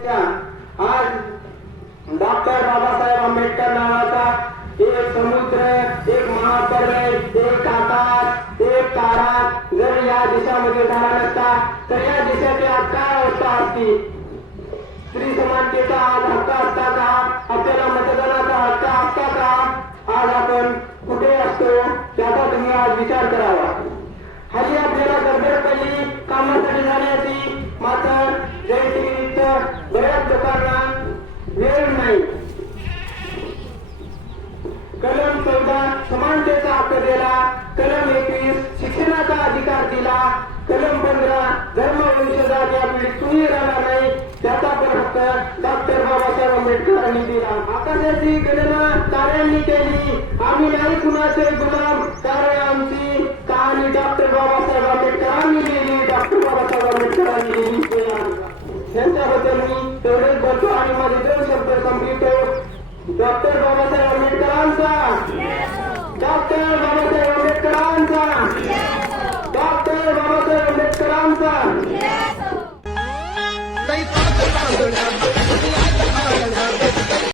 आज डॉक्टर बाबासाहेब आंबेडकर नावाचा एक समुद्र, एक महापर्वत, एक आकाश, एक तारा जर या देशामध्ये झाला नसता तर या देशाची आज काय अवस्था असती? स्त्री समानतेचा आज हक्क असता का? आपल्याला मतदानाचा हक्क असता का? आज आपण कुठे असतो त्याचा तुम्ही आज विचार करावा. हल्ली आपल्याला गडबड पडली कामासाठी जाण्याची, मात्र जयंतीनिमित्त बऱ्याच लोकांना वेळ नाही. कलम 14 समानतेचा हक्क दिला, कलम 21 शिक्षणाचा अधिकार दिला, कलम 15 धर्म वंशजात या पिढीत कुणी राहणार नाही त्याचा पण हक्क डॉक्टर बाबासाहेब आंबेडकरांनी दिला. आकाशाची गणना ताऱ्यांनी केली, आम्ही नाही कुणाचे गुलाम, कारण आमची कहाणी डॉक्टर बाबासाहेब आंबेडकरांनी लिहिली, डॉक्टर बाबासाहेब आंबेडकरांनी लिहिली. त्यांच्याबद्दल मी तेवढेच बोलतो आणि माझे 2 शब्द संपवितो. डॉक्टर बाबासाहेब आंबेडकरांचा, डॉक्टर